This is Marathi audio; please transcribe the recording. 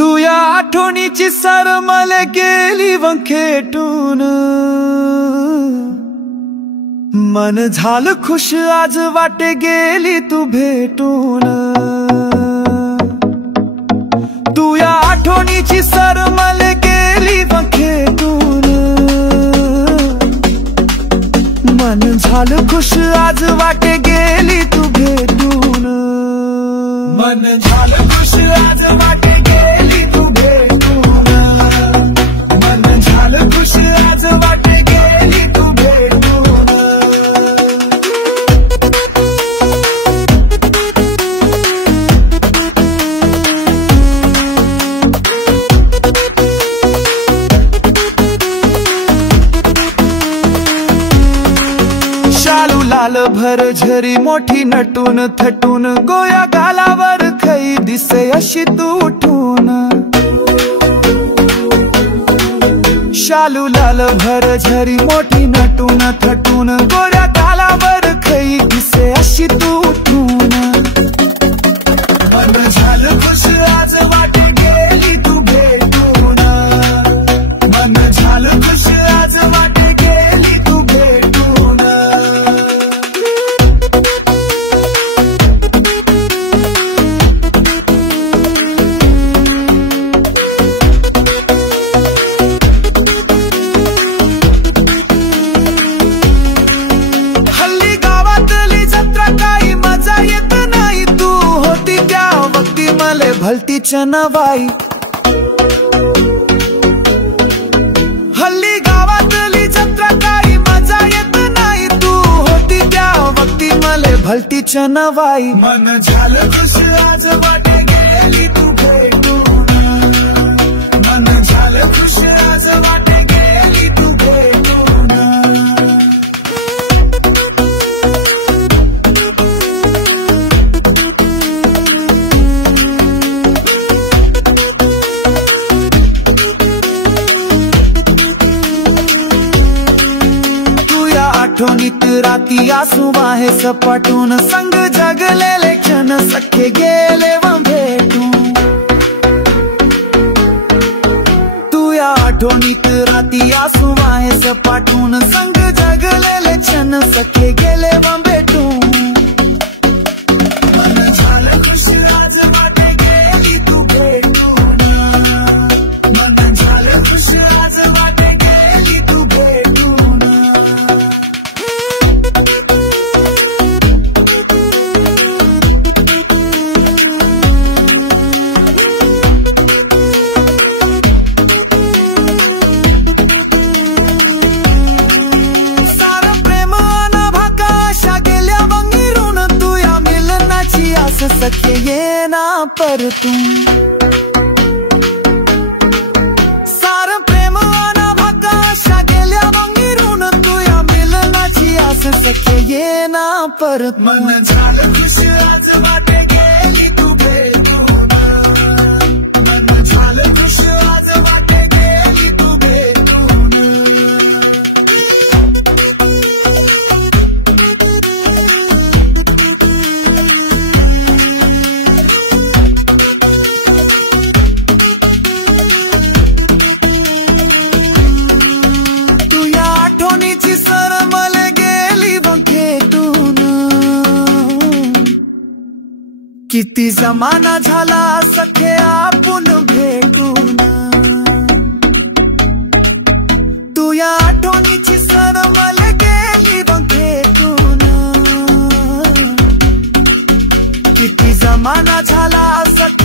तू या आठवणीची सरमले गेली वंखेटून, मन झालं खुश आज वाटे गेली तू भेटून। तू या आठवणीची सरमले गेली वंखेटून, मन झालं खुश आज वाटे गेली तू भेटून। मन झालं खुश आज वाटे गेली तू भेटून, मन झालं खुश आज वाटे गेली तू भेटून। शालू लाल भर झरी मोठी नटून थटून, गोया गालावर खई दिसे अशी तू उठून। शालू लाल भर झरी मोठी नटून थटून, गोया गालावर खई दिसे अशी तू उठून। मन झालं खुश आज वाटे गेली तू भेटून, मन झालं खुश आज वाटे गेली तू भेटून। हल्ली गावातली जत्रा काही मजा येत नाही, तू होती त्या वक्ती मले भलतीच्या नवाई। हल्ली गावातली जत्रा काही मजा येत नाही, तू होती त्या वक्ती मले भलतीच्या नवाई। मन झालं खुश आज वाटे गेली तू भेटून, मन झालं खुश आज वाटे गेली तू भेटून। आठवणीत राती आसू आहे सपाटून, संग जगलेले क्षण सख्खे गेले व भेटून। तू या आठवणीत राती आसू आहे सपाटून, संग जगलेले क्षण सख्खे गेले व भेटून। मन झालं खुश आज वाटे गेली तू भेटून, मन झालं खुश आज वाटे गेली तू भेटून। सखे ये ना पर तू सार प्रेम आना भागाशा गेल्या वंगिरून, तू या मिलनाची आस सखे ये ना पर। मन झालं खुश आज वाटे गेली तू भेटून, मन झालं खुश आज वाटे गेली तू भेटून। किती जमाना झाला सखे आपण भेटून, तू या आठवणीची सरमले गेली भेटून। किती जमाना झाला सखे